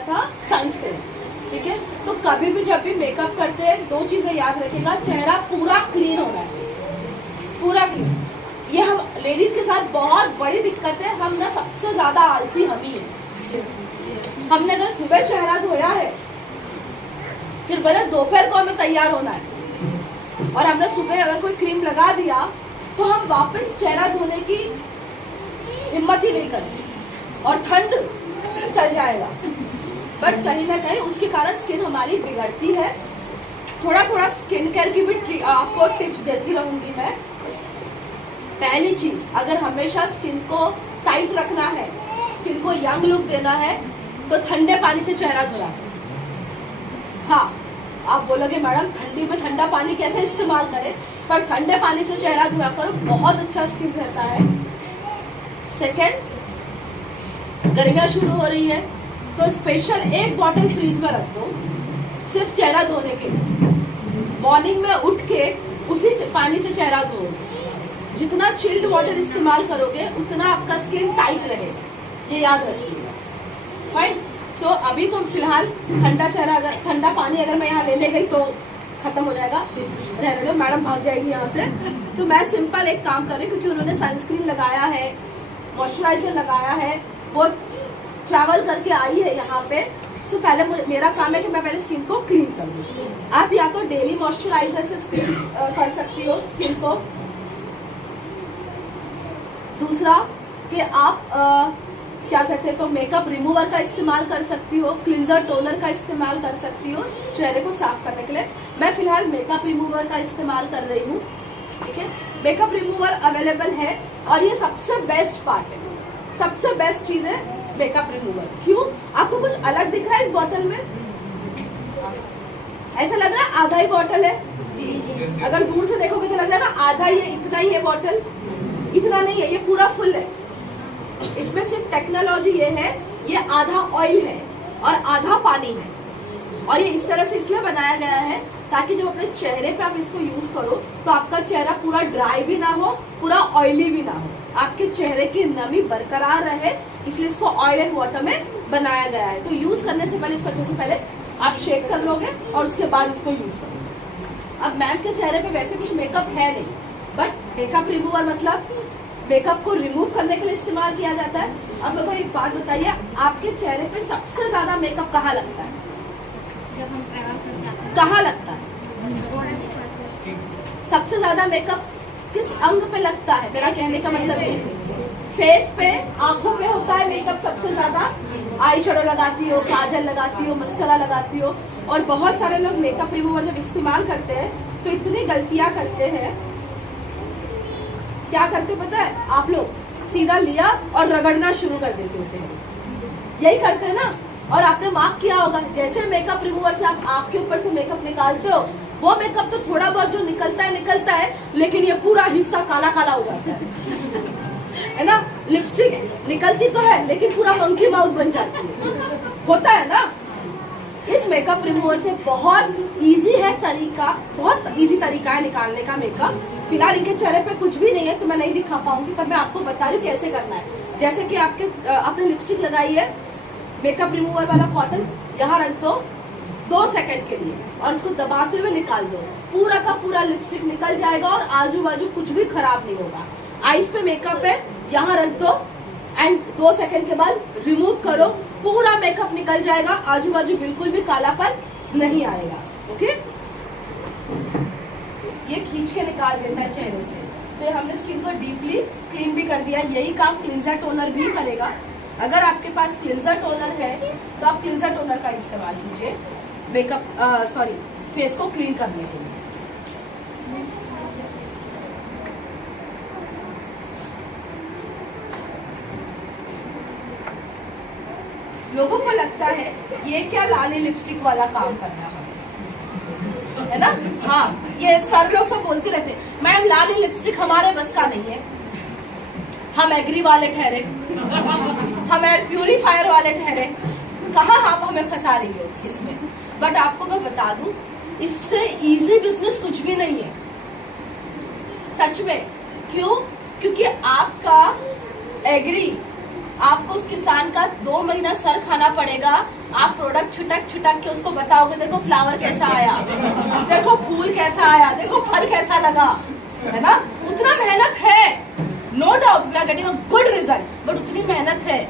था सनस्क्रीन। ठीक है, तो कभी भी जब भी मेकअप करते हैं दो चीजें याद रखेगा, चेहरा पूरा क्लीन होना चाहिए, पूरा क्लीन। ये हम लेडीज के साथ बहुत बड़ी दिक्कत है, हम ना सबसे ज्यादा आलसी हम ही है। हमने अगर सुबह चेहरा धोया है, फिर बोले दोपहर को हमें तैयार होना है, और हमने सुबह अगर कोई क्रीम लगा दिया तो हम वापस चेहरा धोने की हिम्मत ही नहीं करते और ठंड चल जाएगा। बट कहीं ना कहीं उसके कारण स्किन हमारी बिगड़ती है। थोड़ा थोड़ा स्किन केयर की भी आपको टिप्स देती रहूंगी मैं। पहली चीज, अगर हमेशा स्किन को टाइट रखना है, स्किन को यंग लुक देना है, तो ठंडे पानी से चेहरा धोना है। हाँ, आप बोलोगे मैडम ठंडी में ठंडा पानी कैसे इस्तेमाल करें, पर ठंडे पानी से चेहरा धोया करो, बहुत अच्छा स्किन रहता है। सेकेंड, गर्मियाँ शुरू हो रही है तो स्पेशल एक बॉटल फ्रीज में रख दो, सिर्फ चेहरा धोने के लिए। मॉर्निंग में उठ के उसी पानी से चेहरा धो। जितना चिल्ड वाटर इस्तेमाल करोगे उतना आपका स्किन टाइट रहेगा, ये याद रखिएगा। फाइन। सो अभी तो फिलहाल ठंडा चेहरा, अगर ठंडा पानी अगर मैं यहाँ लेने गई तो खत्म हो जाएगा, रहने दो, मैडम भाग जाएगी यहाँ से। सो मैं सिंपल एक काम कर रही हूँ, क्योंकि उन्होंने सनस्क्रीन लगाया है, मॉइस्चराइजर लगाया है, वो ट्रैवल करके आई है यहाँ पे। सो पहले मेरा काम है कि मैं पहले स्किन को क्लीन कर लूँ। आप या तो डेली मॉइस्चराइजर से स्किन कर सकती हो स्किन को। दूसरा कि आप क्या कहते हैं, तो मेकअप रिमूवर का इस्तेमाल कर सकती हो, क्लिंजर टोनर का इस्तेमाल कर सकती हो चेहरे को साफ करने के लिए। मैं फिलहाल मेकअप रिमूवर का इस्तेमाल कर रही हूँ। ठीक है, मेकअप रिमूवर अवेलेबल है और ये सबसे बेस्ट पार्ट है, सबसे बेस्ट चीज है मेकअप रिमूवर। क्यों? आपको कुछ अलग दिख रहा है इस बॉटल में? ऐसा लग रहा है आधा ही बॉटल है। जी। अगर दूर से देखोगे तो लग रहा है ना आधा ही है, इतना ही है बॉटल। इतना नहीं है, ये पूरा फुल है। इसमें सिर्फ टेक्नोलॉजी ये है, ये आधा ऑयल है और आधा पानी है, और ये इस तरह से इसलिए बनाया गया है ताकि जब अपने चेहरे पे आप इसको यूज करो तो आपका चेहरा पूरा ड्राई भी ना हो, पूरा ऑयली भी ना हो, आपके चेहरे की नमी बरकरार रहे, इसलिए इसको ऑयल एंड वाटर में बनाया गया है। तो यूज करने से पहले इसको अच्छे से पहले आप शेक कर लोगे और उसके बाद इसको यूज करोगे। अब मैम के चेहरे पे वैसे कुछ मेकअप है नहीं, बट मेकअप रिमूवर मतलब मेकअप को रिमूव करने के लिए इस्तेमाल किया जाता है। अब मेरे को एक बात बताइए, आपके चेहरे पे सबसे ज्यादा मेकअप कहाँ लगता है? जब हम ट्रैवल करते हैं कहाँ लगता है? सबसे ज्यादा मेकअप किस अंग पे लगता है? मेरा कहने का मतलब ये, फेस पे, आंखों पे होता है मेकअप सबसे ज्यादा। आई शेडो लगाती हो, काजल लगाती हो, मस्करा लगाती हो, और बहुत सारे लोग मेकअप रिमूवर जब इस्तेमाल करते हैं तो इतनी गलतियां करते हैं। क्या करते पता है? आप लोग सीधा लिया और रगड़ना शुरू कर देते हो चेहरे, यही करते हैं ना। और आपने मार्क किया होगा, जैसे मेकअप रिमूवर से आप आपके ऊपर से मेकअप निकालते हो, वो मेकअप तो थोड़ा बहुत जो निकलता है, लेकिन ये पूरा हिस्सा काला काला हो जाता है ना। लिपस्टिक निकलती तो है लेकिन पूरा मंकी माउथ बन जाती है, होता है ना। इस मेकअप रिमूवर से बहुत इजी है तरीका, बहुत इजी तरीका है निकालने का मेकअप। फिलहाल इनके चेहरे पे कुछ भी नहीं है तो मैं नहीं दिखा पाऊंगी, पर मैं आपको बता रही हूँ कैसे करना है। जैसे कि आपने लिपस्टिक लगाई है, मेकअप रिमूवर वाला कॉटन यहाँ रख दो 2 सेकंड के लिए और उसको दबाते हुए निकाल दो, पूरा का पूरा लिपस्टिक निकल जाएगा और आजू बाजू कुछ भी खराब नहीं होगा। आईज पे मेकअप है, यहाँ रख दो एंड 2 सेकंड के बाद रिमूव करो, पूरा मेकअप निकल जाएगा, आजू बाजू बिल्कुल भी कालापन नहीं आएगा। ओके, ये खींच के निकाल देता है चेहरे से। तो हमने स्किन को डीपली क्लीन भी कर दिया। यही काम क्लिंजर टोनर भी करेगा। अगर आपके पास क्लिंजर टोनर है तो आप क्लिंजर टोनर का इस्तेमाल कीजिए मेकअप फेस को क्लीन करने के लिए। लोगों को लगता है ये क्या लाली लिपस्टिक वाला काम करना है ना। हाँ, ये सर लोग सब बोलते रहते हैं मैडम लाली लिपस्टिक हमारे बस का नहीं है, हम एग्री वाले ठहरे, हम एयर प्यूरिफायर वाले ठहरे, कहाँ आप हमें फंसा रही हो इसमें। बट आपको मैं बता दूं, इससे इजी बिजनेस कुछ भी नहीं है सच में। क्यों? क्योंकि आपका एग्री आपको उस किसान का 2 महीना सर खाना पड़ेगा। आप प्रोडक्ट छुटक छुटक के उसको बताओगे, देखो फ्लावर कैसा आया, देखो फूल कैसा आया, देखो फल कैसा लगा, है ना। उतना मेहनत है, no doubt we are getting a good result, but उतनी मेहनत है।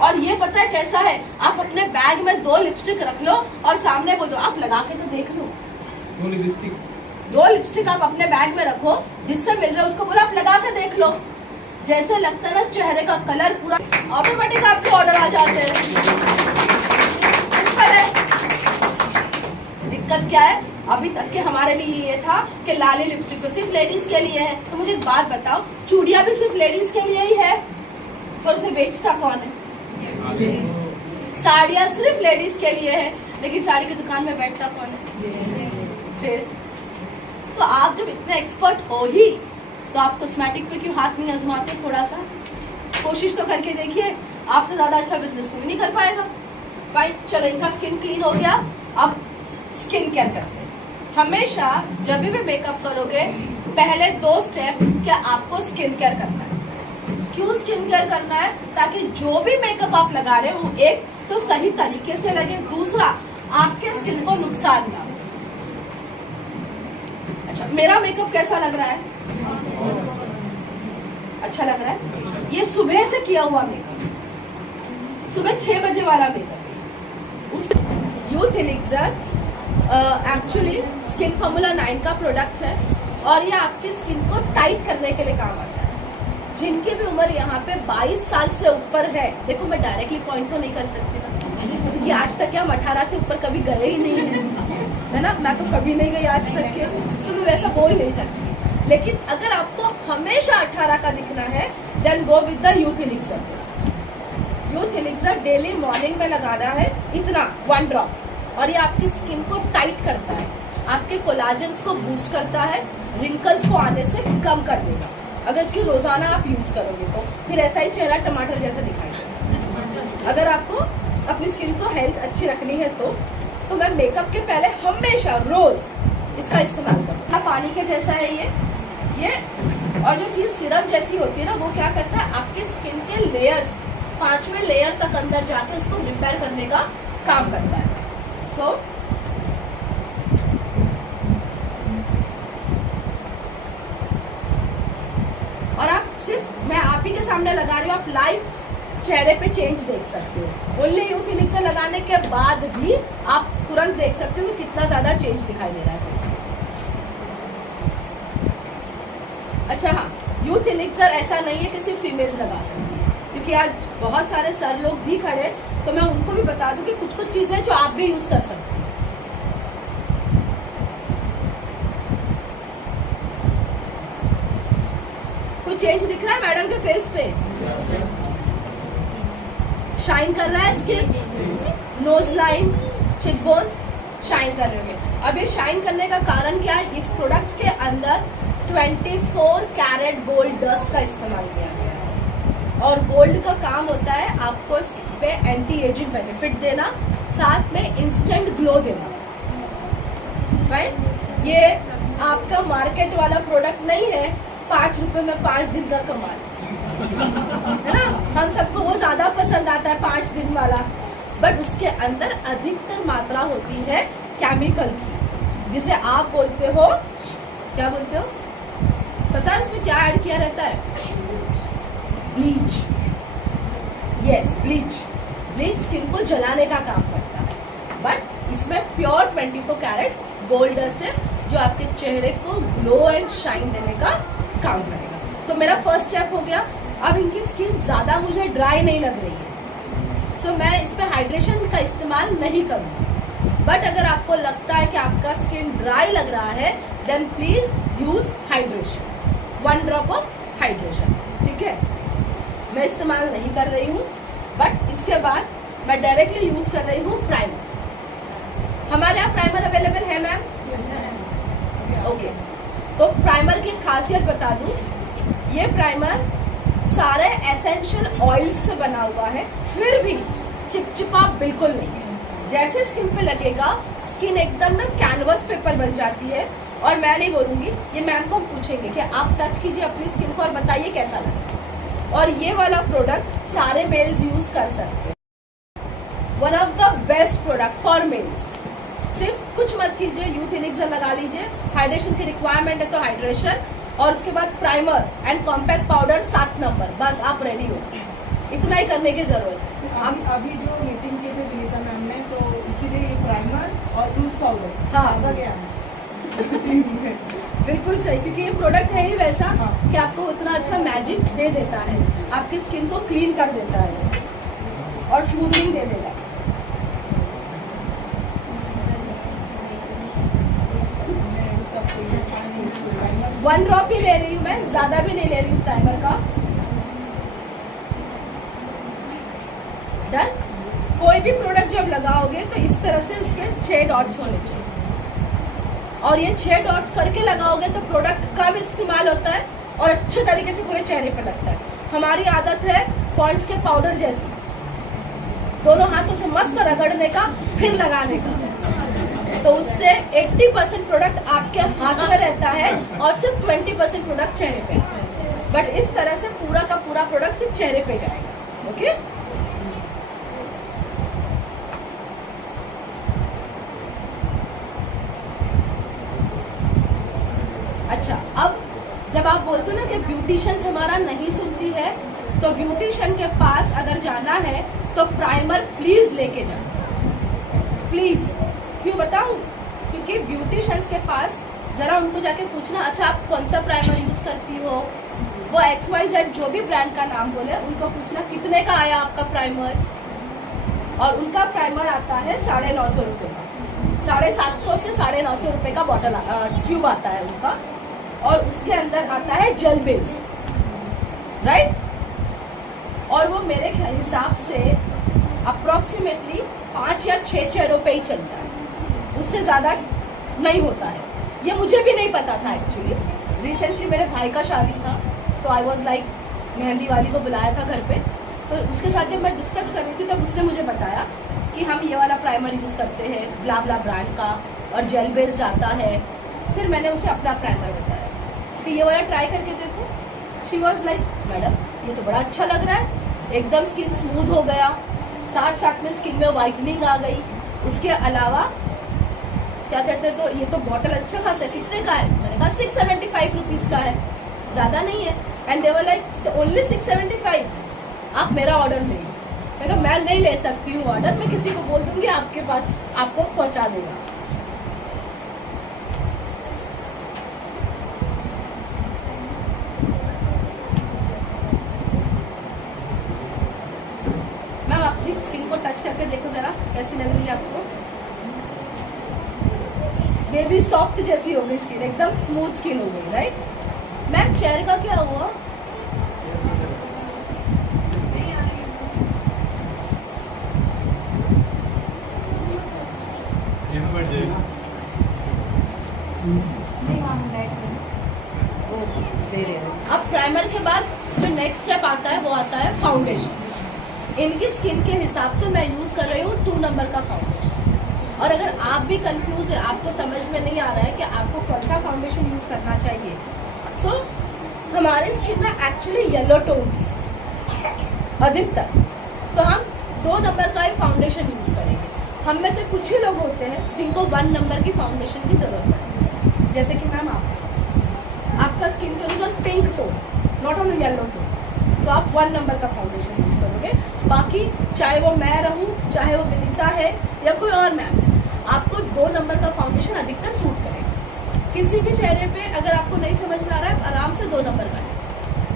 और ये पता है कैसा है, आप अपने बैग में 2 लिपस्टिक रख लो और सामने बोल दो आप लगा के तो देख लो। 2 लिपस्टिक आप अपने बैग में रखो, जिससे मिल रहा है उसको बोलो आप लगा के देख लो। जैसे लगता है ना चेहरे का कलर पूरा, ऑटोमेटिक आपके ऑर्डर आ जाते हैं। दिक्कत क्या है, अभी तक के हमारे लिए ये था कि लाली लिपस्टिक तो सिर्फ लेडीज के लिए है। तो मुझे एक बात बताओ, चूड़ियां भी सिर्फ लेडीज के लिए ही है, और उसे बेचता कौन है? साड़ियां सिर्फ लेडीज के लिए है, लेकिन साड़ी की दुकान में बैठता कौन है? फिर तो आप जब इतने एक्सपर्ट हो ही, तो आप कॉस्मेटिक पे क्यों हाथ नहीं आजमाते? थोड़ा सा कोशिश तो करके देखिए, आपसे ज्यादा अच्छा बिजनेस कोई नहीं कर पाएगा। फाइन, चलो इनका स्किन क्लीन हो गया। अब स्किन केयर करते हैं। हमेशा जब भी मेकअप करोगे, पहले 2 स्टेप क्या आपको स्किन केयर करना है। क्यों स्किन केयर करना है? ताकि जो भी मेकअप आप लगा रहे हो, एक तो सही तरीके से लगे, दूसरा आपके स्किन को नुकसान ना हो। अच्छा, मेरा मेकअप कैसा लग रहा है? अच्छा लग रहा है। ये सुबह से किया हुआ मेकअप, सुबह 6 बजे वाला मेकअप। उस youth elixir actually skin formula 9 का प्रोडक्ट है, और ये आपकी स्किन को टाइट करने के लिए काम आता है। जिनकी भी उम्र यहाँ पे 22 साल से ऊपर है, देखो मैं डायरेक्टली पॉइंट तो नहीं कर सकती ना, क्योंकि आज तक हम 18 से ऊपर कभी गए ही नहीं है ना। मैं तो कभी नहीं गई आज तक के, तो मैं वैसा बोल नहीं सकती। लेकिन अगर आपको हमेशा 18 का दिखना है, then go with the youth elixir. Youth elixir daily morning में लगाना है, इतना 1 ड्रॉप, और ये आपकी स्किन को टाइट करता है, आपके कोलाजन्स को बूस्ट करता है, रिंकल्स को आने से कम कर देगा। अगर इसकी रोजाना आप यूज करोगे तो फिर ऐसा ही चेहरा टमाटर जैसा दिखाएगा। अगर आपको अपनी स्किन को हेल्थ अच्छी रखनी है तो मैं मेकअप के पहले हमेशा रोज इसका इस्तेमाल करूँ। पानी के जैसा है ये, और जो चीज सिरम जैसी होती है ना, वो क्या करता है, आपके स्किन के लेयर्स 5वें लेयर तक अंदर जाके उसको रिपेयर करने का काम करता है। सो और आप सिर्फ, मैं आप ही के सामने लगा रही हूँ, आप लाइव चेहरे पे चेंज देख सकते हो। ओनली यूथ एलिक्सर लगाने के बाद भी आप तुरंत देख सकते हो कि कितना ज्यादा चेंज दिखाई दे रहा है फेस में। अच्छा हाँ, यूथ एलिक्सर ऐसा नहीं है कि सिर्फ फीमेल्स लगा सकती है, क्योंकि आज बहुत सारे सर लोग भी खड़े, तो मैं उनको भी बता दूं कि कुछ कुछ चीजें जो आप भी यूज कर सकते हैं। कुछ चेंज दिख रहा है मैडम के फेस पे? शाइन कर रहा है स्किन, नोज लाइन, चिक बोन्स शाइन कर रहे हैं। अब ये शाइन करने का कारण क्या है? इस प्रोडक्ट के अंदर 24 कैरेट गोल्ड डस्ट का इस्तेमाल किया गया है, और गोल्ड का काम होता है आपको स्किन पे एंटी एजिंग बेनिफिट देना, साथ में इंस्टेंट ग्लो देना। राइट, ये आपका मार्केट वाला प्रोडक्ट नहीं है 5 रुपए में 5 दिन का कमाल, है ना। हम सबको वो ज्यादा पसंद आता है 5 दिन वाला, बट उसके अंदर अधिकतर मात्रा होती है केमिकल की, जिसे आप बोलते हो, क्या बोलते हो पता है उसमें क्या ऐड किया रहता है? Bleach. Yes, bleach. Bleach skin को जलाने का काम करता है, बट इसमें प्योर 24 कैरेट गोल्ड डस्ट है, जो आपके चेहरे को ग्लो एंड शाइन देने का काम करेगा। तो मेरा फर्स्ट स्टेप हो गया। अब इनकी स्किन ज्यादा मुझे ड्राई नहीं लग रही है, सो मैं इस पे हाइड्रेशन का इस्तेमाल नहीं करूँगी। बट अगर आपको लगता है कि आपका स्किन ड्राई लग रहा है, then please use hydration, 1 drop of hydration, ठीक है। मैं इस्तेमाल नहीं कर रही हूँ, बट इसके बाद मैं डायरेक्टली यूज कर रही हूँ प्राइमर। हमारे यहाँ प्राइमर अवेलेबल है मैम? ओके, तो प्राइमर की खासियत बता दूं, ये प्राइमर सारे एसेंशियल ऑयल्स से बना हुआ है, फिर भी चिपचिपा बिल्कुल नहीं है। जैसे स्किन पे लगेगा, स्किन एकदम ना कैनवस पेपर बन जाती है। और मैं नहीं बोलूंगी, ये मैम को हम पूछेंगे कि आप टच कीजिए अपनी स्किन को और बताइए कैसा लगा। और ये वाला प्रोडक्ट सारे मेल्स यूज कर सकते हैं। One of the best product for mails. सिर्फ कुछ मत कीजिए, यूथ एलिक्सर लगा लीजिए, हाइड्रेशन की रिक्वायरमेंट है तो हाइड्रेशन, और उसके बाद primer and compact powder 7 number, बस आप रेडी हो। इतना ही करने की जरूरत है। हम अभी जो मीटिंग की थी विनीता मैम ने, तो इसीलिए ये प्राइमर और लूज पाउडर हाँ। ज़्यादा क्या है बिल्कुल सही, क्योंकि ये प्रोडक्ट है ही वैसा हाँ। कि आपको उतना अच्छा मैजिक दे देता है, आपकी स्किन को क्लीन कर देता है और स्मूथनिंग दे देगा। प्राइमर 1 ड्रॉप ही ले रही हूँ मैं, ज्यादा भी नहीं ले रही हूँ प्राइमर का। डन। कोई भी प्रोडक्ट जब लगाओगे तो इस तरह से उसके 6 डॉट्स होने चाहिए, और ये 6 डॉट्स करके लगाओगे तो प्रोडक्ट कम इस्तेमाल होता है और अच्छे तरीके से पूरे चेहरे पर लगता है। हमारी आदत है पॉन्ड्स के पाउडर जैसी, दोनों हाथों से मस्त रगड़ने का फिर लगाने का, तो उससे 80% प्रोडक्ट आपके हाथ में रहता है और सिर्फ 20% प्रोडक्ट चेहरे पे। बट इस तरह से पूरा का पूरा प्रोडक्ट सिर्फ चेहरे पे जाएगा। ओके, अच्छा, अब जब आप बोलते हो ना कि ब्यूटिशियंस हमारा नहीं सुनती है, तो ब्यूटिशियन के पास अगर जाना है तो प्राइमर प्लीज लेके जाना, प्लीज। क्यों बताऊं? क्योंकि ब्यूटिशियंस के पास जरा उनको जाके पूछना, अच्छा आप कौन सा प्राइमर यूज करती हो, वो XYZ जो भी ब्रांड का नाम बोले, उनको पूछना कितने का आया आपका प्राइमर, और उनका प्राइमर आता है 950 रुपये का, 750 से 950 रुपये का बॉटल ट्यूब आता है उनका, और उसके अंदर आता है जेल बेस्ड, राइट। और वो मेरे हिसाब से अप्रोक्सीमेटली 5 या 6 चेहरों पे ही चलता है, उससे ज़्यादा नहीं होता है। ये मुझे भी नहीं पता था एक्चुअली। रिसेंटली मेरे भाई का शादी था, तो आई वॉज लाइक, मेहंदी वाली को बुलाया था घर पे, तो उसके साथ जब मैं डिस्कस कर रही थी तब उसने मुझे बताया कि हम ये वाला प्राइमर यूज़ करते हैं ब्ला ब्ला ब्रांड का, और जेल बेस्ड आता है। फिर मैंने उसे अपना प्राइमर बताया कि ये वाला ट्राई करके देखो। शी वॉज लाइक, मैडम ये तो बड़ा अच्छा लग रहा है, एकदम स्किन स्मूथ हो गया, साथ साथ में स्किन में वाइटनिंग आ गई। उसके अलावा क्या कहते हैं, तो ये तो बॉटल अच्छा खासा, कितने का है? मैंने कहा 675 रुपीज़ का है, ज़्यादा नहीं है। And they were like only 675, आप मेरा ऑर्डर ले। मैं कहा मैं नहीं ले सकती हूँ ऑर्डर, मैं किसी को बोल दूंगी आपके पास आपको पहुँचा देगा। मैम अपनी स्किन को टच करके देखो जरा, कैसी लग रही है आपको? बेबी सॉफ्ट जैसी हो गई स्किन, एकदम स्मूथ स्किन हो गई, राइट। मैम चेहरे का क्या हुआ? अब प्राइमर के बाद जो नेक्स्ट स्टेप आता है वो आता है फाउंडेशन। इनकी स्किन के हिसाब से मैं यूज कर रही हूँ 2 नंबर का फाउंडेशन। और अगर आप भी कंफ्यूज है, आपको समझ में नहीं आ रहा है कि आपको कौन सा फाउंडेशन यूज करना चाहिए, सो हमारी स्किन ना एक्चुअली येलो टोन की अधिकतर, तो हम 2 नंबर का ही फाउंडेशन यूज करेंगे। हम में से कुछ ही लोग होते हैं जिनको 1 नंबर की फाउंडेशन की जरूरत है, जैसे कि मैम आपका skin tone is on pink tone, not on yellow tone, तो आप 1 नंबर का फाउंडेशन यूज करोगे। बाकी चाहे वो मैं रहूं, चाहे वो विनीता है या कोई और मैम है, आपको 2 नंबर का फाउंडेशन अधिकतर सूट करेगा। किसी भी चेहरे पे अगर आपको नहीं समझ में आ रहा है, आराम से 2 नंबर का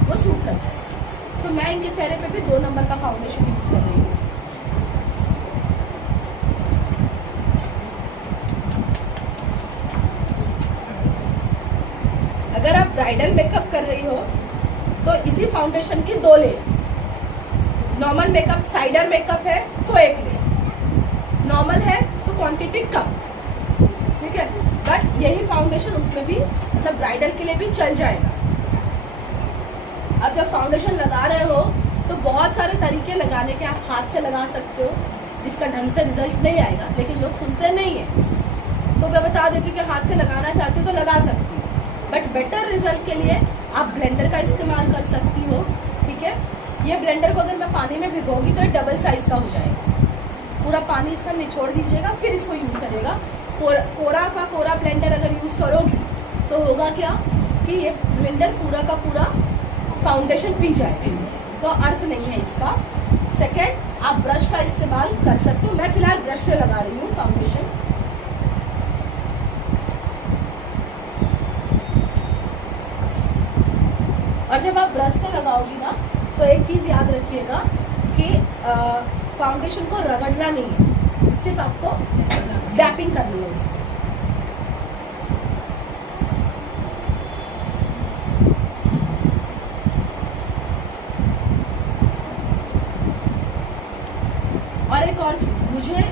वो सूट कर जाएगा। सो मैं इनके चेहरे पे भी 2 नंबर का फाउंडेशन यूज कर रही हूँ। अगर आप ब्राइडल मेकअप कर रही हो तो इसी फाउंडेशन की 2 layer, normal makeup cider makeup है तो 1 लेयर, नॉर्मल है तो क्वांटिटी कम, ठीक है। बट यही फाउंडेशन उसमें भी, मतलब ब्राइडल के लिए भी चल जाएगा। अब जब फाउंडेशन लगा रहे हो तो बहुत सारे तरीके लगाने के, आप हाथ से लगा सकते हो जिसका ढंग से रिजल्ट नहीं आएगा, लेकिन लोग सुनते नहीं है, तो मैं बता देती कि हाथ से लगाना चाहती हो तो लगा सकती हो। बट बेटर रिजल्ट के लिए आप ब्लेंडर का इस्तेमाल कर सकती हो, ठीक है। है। ये ब्लेंडर को अगर मैं पानी में भिगोगी तो ये डबल साइज का हो जाएगा। पूरा पानी इसका निचोड़ दीजिएगा, फिर इसको यूज़ करेगा। कोरा का कोरा ब्लेंडर अगर यूज़ करोगी तो होगा क्या कि ये ब्लेंडर पूरा का पूरा फाउंडेशन पी जाएगा, तो अर्थ नहीं है इसका। सेकेंड, आप ब्रश का इस्तेमाल कर सकते हो। मैं फिलहाल ब्रश से लगा रही हूँ फाउंडेशन। और जब आप ब्रश से लगाओगी ना तो एक चीज़ याद रखिएगा कि फाउंडेशन को रगड़ना नहीं है, सिर्फ आपको डैपिंग करनी है उसकी। और एक और चीज़, मुझे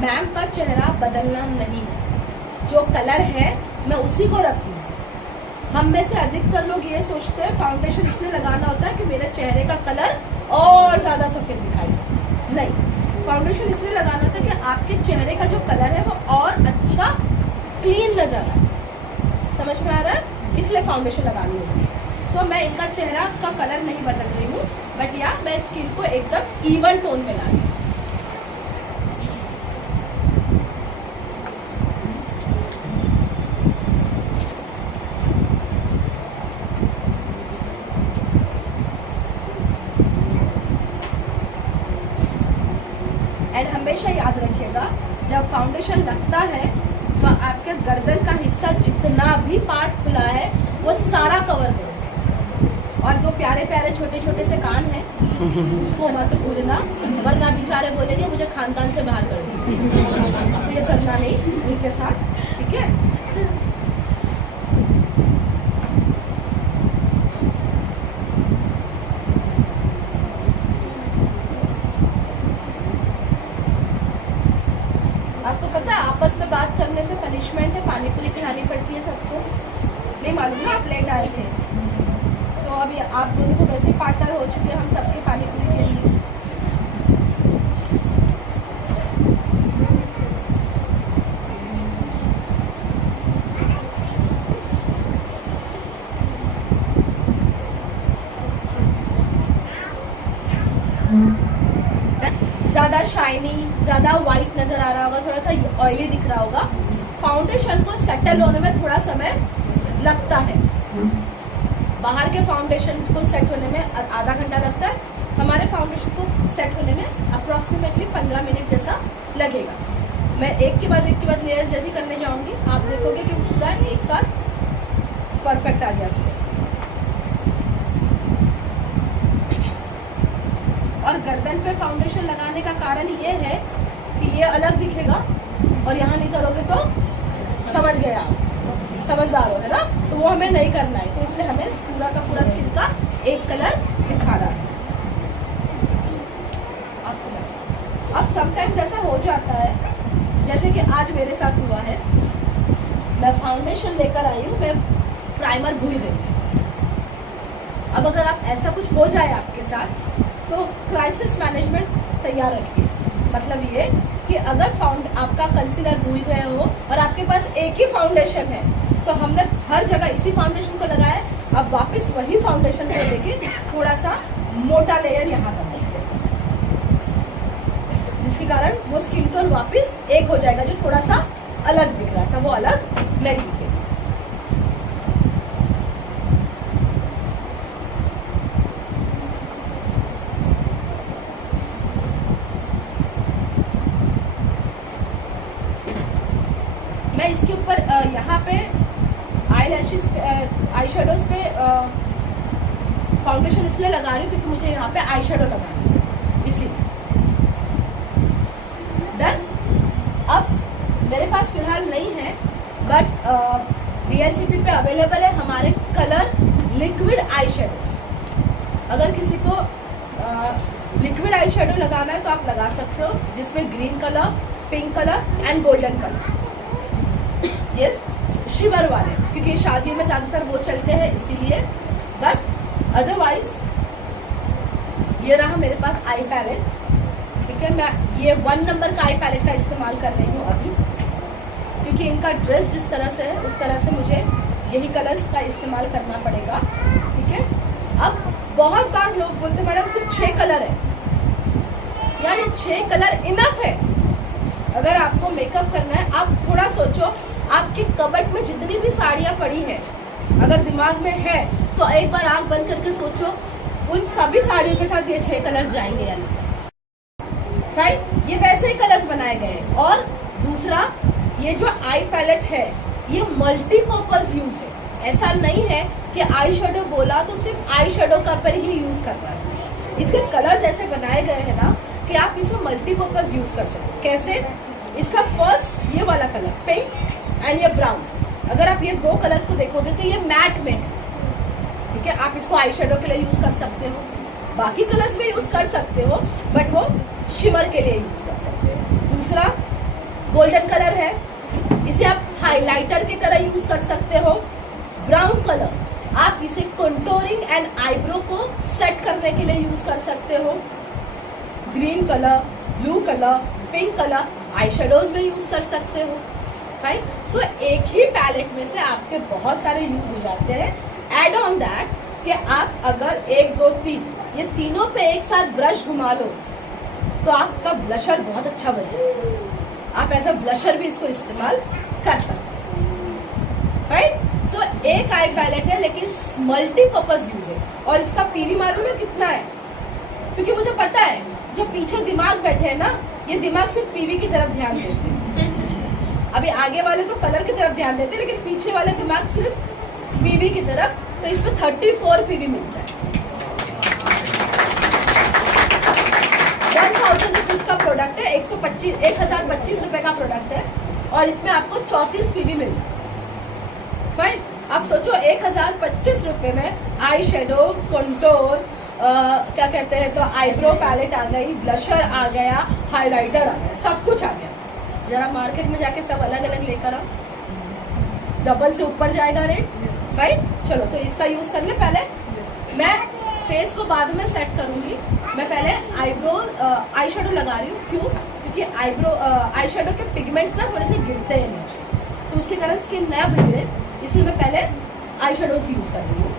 मैम का चेहरा बदलना नहीं है। जो कलर है मैं उसी को रखूँ। हम में से अधिकतर लोग ये सोचते हैं फाउंडेशन इसलिए लगाना होता है कि मेरे चेहरे का कलर और ज़्यादा सफ़ेद दिखाई दे। नहीं, फाउंडेशन इसलिए लगाना होता है कि आपके चेहरे का जो कलर है वो और अच्छा क्लीन नज़र आए। समझ में आ रहा है? इसलिए फाउंडेशन लगानी होती है। सो मैं इनका चेहरा का कलर नहीं बदल रही हूँ, बट या मैं स्किन को एकदम इवन टोन में ला रही हूँ। एंड हमेशा याद रखिएगा, जब फाउंडेशन लगता है तो आपके गर्दन का हिस्सा जितना भी पार्ट खुला है वो सारा कवर करो। और दो प्यारे प्यारे छोटे छोटे से कान हैं, उसको मत भूलना, वरना बेचारे बोलेंगे मुझे खानदान से बाहर कर दो। तो ये करना नहीं उनके साथ, ठीक है? आपको पता है आपस में बात करने से पनिशमेंट है, पानी पूरी खिलानी पड़ती है सबको। नहीं मालूम ना, आप लेट आए थे। तो अभी आप दोनों तो वैसे ही पार्टनर हो चुके हैं हम सबके पानी पूरी के लिए। ज़्यादा शाइनी, ज़्यादा वाइट नज़र आ रहा होगा, थोड़ा सा ऑयली दिख रहा होगा। फाउंडेशन को सेटल होने में थोड़ा समय लगता है। बाहर के फाउंडेशन को सेट होने में आधा घंटा लगता है, हमारे फाउंडेशन को सेट होने में अप्रॉक्सीमेटली 15 मिनट जैसा लगेगा। मैं एक के बाद लेयर्स जैसी करने जाऊँगी, आप देखोगे कि पूरा एक साथ परफेक्ट आ गया इसमें। और गर्दन पे फाउंडेशन लगाने का कारण ये है कि ये अलग दिखेगा और यहाँ नहीं करोगे तो समझ गए आप, समझदार हो, है ना? तो वो हमें नहीं करना है, तो इसलिए हमें पूरा का पूरा स्किन का एक कलर दिखाना है। अब समटाइम्स ऐसा हो जाता है, जैसे कि आज मेरे साथ हुआ है, मैं फाउंडेशन लेकर आई हूँ, मैं प्राइमर भूल गई। अब अगर आप ऐसा कुछ हो जाए आपके साथ तो क्राइसिस मैनेजमेंट तैयार रखिए। मतलब ये कि अगर आपका कंसीलर भूल गए हो और आपके पास एक ही फाउंडेशन है, तो हमने हर जगह इसी फाउंडेशन को लगाया, अब वापस वही फाउंडेशन को लेके थोड़ा सा मोटा लेयर यहाँ करना, जिसके कारण वो स्किन टोन वापस एक हो जाएगा। जो थोड़ा सा अलग दिख रहा था वो अलग नहीं दिखेगा। मैं इसके ऊपर यहाँ पे आई शेडोज पे फाउंडेशन इसलिए लगा रही हूँ क्योंकि मुझे यहाँ पे आई शेडो लगानी है, इसीलिए। डन। अब मेरे पास फिलहाल नहीं है, बट DLCP पे अवेलेबल है हमारे कलर लिक्विड आई शेडोज। अगर किसी को लिक्विड आई शेडो लगाना है तो आप लगा सकते हो, जिसमें green colour, pink colour and golden colour, yes, शिवर वाले, क्योंकि शादियों में ज़्यादातर वो चलते हैं इसीलिए। बट अदरवाइज ये रहा मेरे पास आई पैलेट, ठीक है। मैं ये 1 नंबर का आई पैलेट का इस्तेमाल कर रही हूँ अभी, क्योंकि इनका ड्रेस जिस तरह से है उस तरह से मुझे यही कलर्स का इस्तेमाल करना पड़ेगा, ठीक है। अब बहुत बार लोग बोलते मैडम सिर्फ 6 कलर है। यार ये 6 कलर इनफ है। अगर आपको मेकअप करना है, आप थोड़ा सोचो, आपके कबर्ड में जितनी भी साड़ियाँ पड़ी है, अगर दिमाग में है तो एक बार आंख बंद करके सोचो उन सभी साड़ियों के साथ ये 6 कलर्स जाएंगे या नहीं। राइट, ये वैसे ही कलर्स बनाए गए हैं। और दूसरा, ये जो आई पैलेट है ये मल्टीपर्पज यूज है। ऐसा नहीं है कि आई शेडो बोला तो सिर्फ आई शेडो का पर ही यूज कर रहा है। इसके कलर्स ऐसे बनाए गए हैं ना कि आप इसे मल्टीपर्पज यूज कर सकते। कैसे? इसका फर्स्ट ये वाला कलर पिंक एंड ये ब्राउन, अगर आप ये 2 कलर्स को देखोगे तो ये मैट में है, ठीक है। आप इसको आई शेडो के लिए यूज कर सकते हो, बाकी कलर्स में यूज कर सकते हो, बट वो शिमर के लिए यूज कर सकते हो। दूसरा गोल्डन कलर है, इसे आप हाइलाइटर की तरह यूज कर सकते हो। ब्राउन कलर आप इसे कंटूरिंग एंड आईब्रो को सेट करने के लिए यूज कर सकते हो। Green colour, blue colour, pink colour eye shadows में यूज कर सकते हो। राइट, सो एक ही पैलेट में से आपके बहुत सारे यूज हो जाते हैं। एड ऑन दैट कि आप अगर 1 2 3 ये तीनों पे एक साथ ब्रश घुमा लो तो आपका ब्लशर बहुत अच्छा बन जाएगा। आप एज अ ब्लशर भी इसको इस्तेमाल कर सकते हैं। राइट, सो एक आई पैलेट है लेकिन मल्टीपर्पज यूज है। और इसका पीवी मालूम है कितना है? क्योंकि मुझे पता है जो पीछे दिमाग बैठे हैं ना, ये दिमाग सिर्फ पीवी की तरफ ध्यान देते हैं। अभी आगे वाले तो कलर की तरफ ध्यान देते हैं, लेकिन पीछे वाले दिमाग सिर्फ पीवी की तरफ। तो इसमें 34 पीवी मिलता है। 1000 रुपीज का प्रोडक्ट है, 1025 रुपए का प्रोडक्ट है और इसमें आपको 34 पीवी मिल जाए। फाइन, आप सोचो 1025 रुपए में आई शेडो, कंटूर, क्या कहते हैं तो आईब्रो पैलेट आ गई, ब्लशर आ गया, हाइलाइटर आ गया, सब कुछ आ गया। जरा मार्केट में जाके सब अलग अलग लेकर आओ, डबल से ऊपर जाएगा रेट। राइट, चलो तो इसका यूज कर ले। पहले मैं फेस को बाद में सेट करूंगी, मैं पहले आई शेडो लगा रही हूँ। क्यों? क्योंकि आई शेडो के पिगमेंट्स ना थोड़े से गिरते हैं नीचे, तो उसके कारण स्किन नया बिगड़े, इसलिए मैं पहले आई शेडोज यूज कर रही हूँ।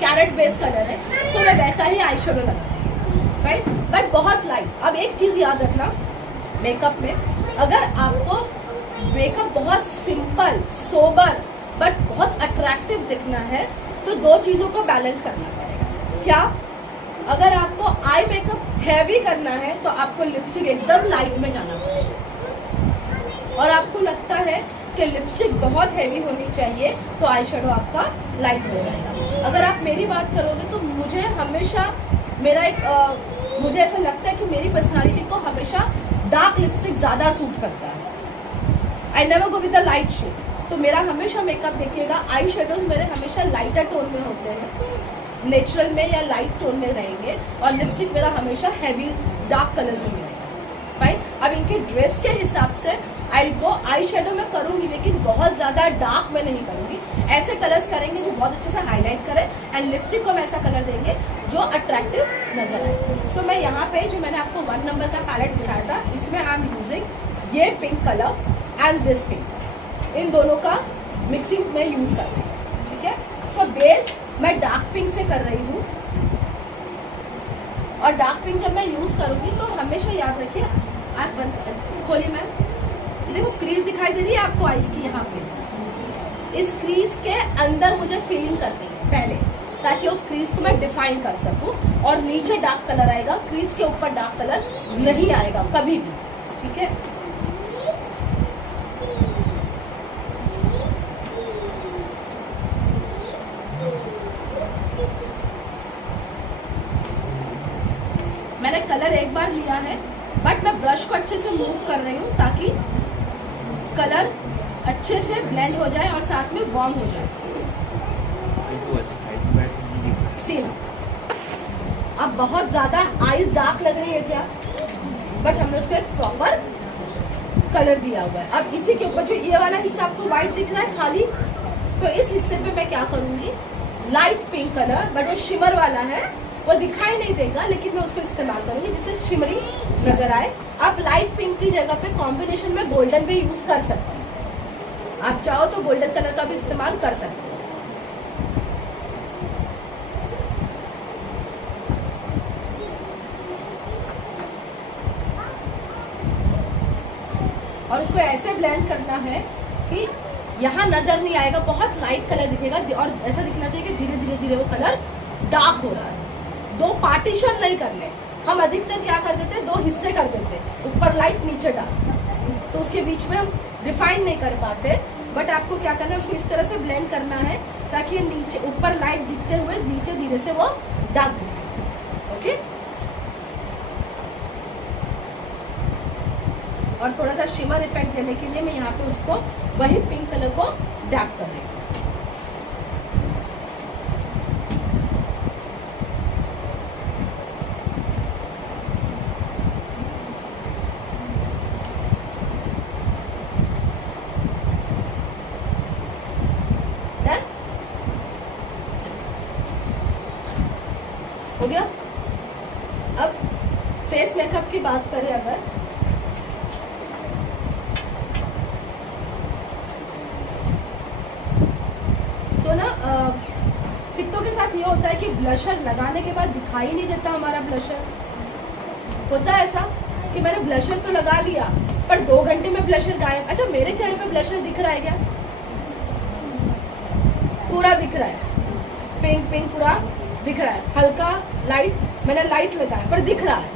कैरेट बेस कलर है, सो मैं वैसा ही आई शेडो लगा रही हूँ। राइट, बट बहुत लाइट। अब एक चीज याद रखना मेकअप में, अगर आपको मेकअप बहुत सिंपल, सोबर बट बहुत अट्रैक्टिव दिखना है तो 2 चीजों को बैलेंस करना पड़ेगा। क्या? अगर आपको आई मेकअप हैवी करना है तो आपको लिपस्टिक एकदम लाइट में जाना पड़ेगा, और आपको लगता है कि लिपस्टिक बहुत हैवी होनी चाहिए तो आई शेडो आपका लाइट हो जाएगा। अगर आप मेरी बात करोगे तो मुझे हमेशा मुझे ऐसा लगता है कि मेरी पर्सनालिटी को हमेशा डार्क लिपस्टिक ज़्यादा सूट करता है। I never go with the light shade, तो मेरा हमेशा मेकअप देखिएगा, आई शेडोज मेरे हमेशा लाइटर टोन में होते हैं, नेचुरल में या लाइट टोन में रहेंगे, और लिपस्टिक मेरा हमेशा हैवी डार्क कलर्स में मिलेगा। फाइन, अब इनके ड्रेस के हिसाब से आई शेडो में करूंगी, लेकिन बहुत ज्यादा डार्क में नहीं करूंगी। ऐसे कलर्स करेंगे जो बहुत अच्छे से हाईलाइट करे, एंड लिपस्टिक को हम ऐसा कलर देंगे जो अट्रैक्टिव नजर आए। सो मैं यहाँ पे जो मैंने आपको 1 नंबर का पैलेट दिखाया था, इसमें आई एम यूजिंग ये pink colour and this pink, इन दोनों का मिक्सिंग में यूज कर रही हूँ। ठीक है, सो बेस मैं डार्क पिंक से कर रही हूँ, और डार्क पिंक जब मैं यूज करूंगी तो हमेशा याद रखिए, आँख बंद खोलिए मैम, देखो क्रीज दिखाई दे रही है आपको आईज की, यहाँ पे इस क्रीज के अंदर मुझे फिलिंग करनी है पहले, ताकि वो क्रीज को मैं डिफाइन कर सकूं, और नीचे डार्क कलर आएगा, क्रीज के ऊपर डार्क कलर नहीं आएगा कभी भी। ठीक है, मैंने कलर एक बार लिया है, बट मैं ब्रश को अच्छे से मूव कर रही हूँ ताकि कलर अच्छे से ब्लेंड हो जाए और साथ में वार्म हो जाए। सीन अब बहुत ज्यादा आईज डार्क लग रही है क्या, बट हमने उसको एक प्रॉपर कलर दिया हुआ है। अब इसी के ऊपर जो ये वाला हिस्सा आपको व्हाइट दिख रहा है खाली, तो इस हिस्से पे मैं क्या करूंगी, लाइट पिंक कलर, बट वो शिमर वाला है, वो दिखाई नहीं देगा, लेकिन मैं उसको इस्तेमाल करूंगी जिससे शिमरी नजर आए। आप लाइट पिंक की जगह पे कॉम्बिनेशन में गोल्डन भी यूज कर सकते हैं। आप चाहो तो गोल्डन कलर का भी इस्तेमाल कर सकते हो। और उसको ऐसे ब्लेंड करना है कि यहाँ नजर नहीं आएगा, बहुत लाइट कलर दिखेगा और ऐसा दिखना चाहिए कि धीरे धीरे धीरे वो कलर डार्क हो रहा है। दो पार्टीशन नहीं करने, हम अधिकतर क्या कर देते हैं, दो हिस्से कर देते हैं, ऊपर लाइट नीचे डार्क, तो उसके बीच में हम डिफाइन नहीं कर पाते। बट आपको क्या करना है, उसको इस तरह से ब्लेंड करना है ताकि नीचे ऊपर लाइट दिखते हुए नीचे धीरे से वो डार्क दिखे। ओके, और थोड़ा सा शिमर इफेक्ट देने के लिए मैं यहाँ पे उसको वही पिंक कलर को डैप कर रही हूँ। डन हो गया। अब फेस मेकअप की बात करें अगर, कितनों के साथ ये होता है कि ब्लशर लगाने के बाद दिखाई नहीं देता हमारा ब्लशर। होता है ऐसा कि मैंने ब्लशर तो लगा लिया पर 2 घंटे में ब्लशर गायब। अच्छा, मेरे चेहरे पे ब्लशर दिख रहा है क्या? पूरा दिख रहा है, पिंक पिंक पूरा दिख रहा है, हल्का लाइट मैंने लाइट लगाया पर दिख रहा है।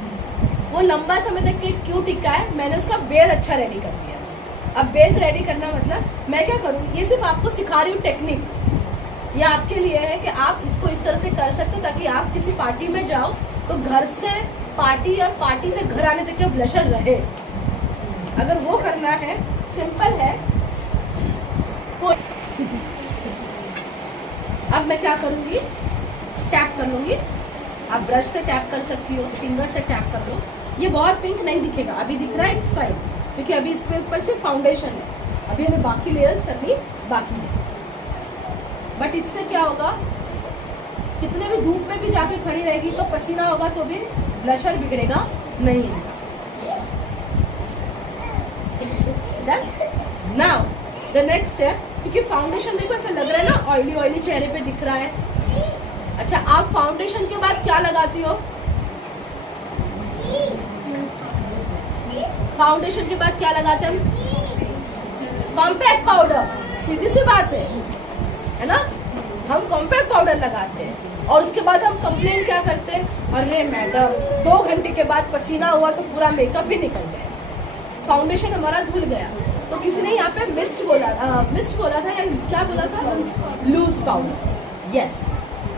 वो लंबा समय तक क्यों टिका है? मैंने उसका बेस अच्छा रेडी कर दिया। अब बेस रेडी करना मतलब मैं क्या करूँ, ये सिर्फ आपको सिखा रही हूँ टेक्निक। ये आपके लिए है कि आप इसको इस तरह से कर सकते हो ताकि आप किसी पार्टी में जाओ तो घर से पार्टी और पार्टी से घर आने तक का ब्लशर रहे। अगर वो करना है, सिंपल है। अब मैं क्या करूँगी, टैप कर लूँगी। आप ब्रश से टैप कर सकती हो, फिंगर से टैप कर लो। ये बहुत पिंक नहीं दिखेगा, अभी दिख रहा है, इट्स फाइन, क्योंकि अभी इसके ऊपर सिर्फ फाउंडेशन है, अभी हमें बाकी लेयर्स करनी बाकी है। बट इससे क्या होगा, कितने भी धूप में भी जाके खड़ी रहेगी तो पसीना होगा तो भी ब्लशर बिगड़ेगा नहीं। नाउ द नेक्स्ट स्टेप, क्योंकि फाउंडेशन देखो ऐसा लग रहा है ना ऑयली ऑयली चेहरे पे दिख रहा है। अच्छा, आप फाउंडेशन के बाद क्या लगाती हो? फाउंडेशन के बाद क्या लगाते हैं हम? Compact powder. सीधी सी बात है ना, हम कॉम्पैक्ट पाउडर लगाते हैं और उसके बाद हम कंप्लेन क्या करते हैं, अरे मैडम 2 घंटे के बाद पसीना हुआ तो पूरा मेकअप भी निकल गया, फाउंडेशन हमारा धुल गया। तो किसी ने यहाँ पे मिस्ट बोला था या क्या बोला था, लूज पाउडर। यस,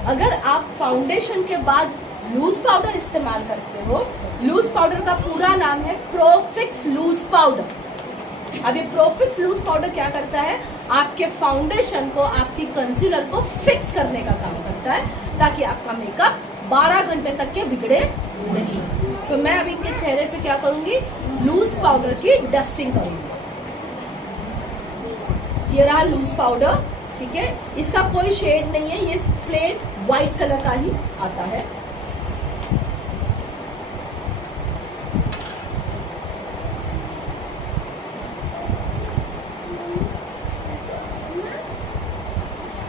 अगर आप फाउंडेशन के बाद लूज पाउडर इस्तेमाल करते हो, लूज पाउडर का पूरा नाम है प्रोफिक्स लूज पाउडर। अब ये प्रोफिक्स लूज पाउडर क्या करता है, आपके फाउंडेशन को, आपकी कंसीलर को फिक्स करने का काम करता है ताकि आपका मेकअप 12 घंटे तक के बिगड़े नहीं। तो मैं अभी इनके चेहरे पे क्या करूंगी, लूज पाउडर की डस्टिंग करूंगी। ये रहा लूज पाउडर, ठीक है, इसका कोई शेड नहीं है, ये प्लेन व्हाइट कलर का ही आता है।